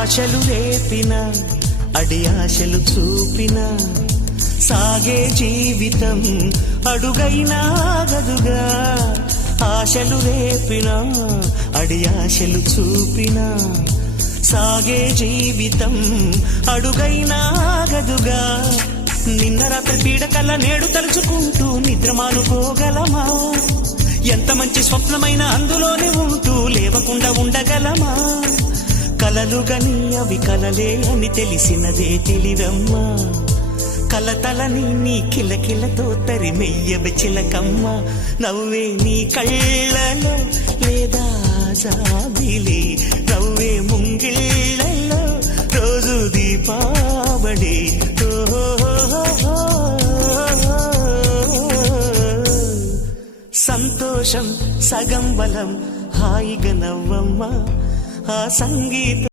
ఆశలు రేపిన అడి ఆశలు చూపిన సాగే జీవితం అడుగైనా ఆగదుగా. ఆశలు రేపిన అడి ఆశలు చూపిన సాగే జీవితం అడుగైనా ఆగదుగా. నిన్న రాత్రి పీడకల్లా నేడు తలుచుకుంటూ నిద్ర మానుకోగలమా? ఎంత మంచి స్వప్నమైన అందులోనే ఉంటూ లేవకుండా ఉండగలమా? కలలు గని అవి కలలే అని తెలిసినదే తెలివమ్మా. కలతలని నీ కిలకిలతో తరిమెయ్యవి చిలకమ్మ. నవ్వే నీ కళ్ళలో లేదా జాబిలి, నవ్వే ముంగిళ్ళలో రోజు దీపావళి. సంతోషం సగం బలం, హాయిగా నవ్వమ్మ. ఆ సంగీతం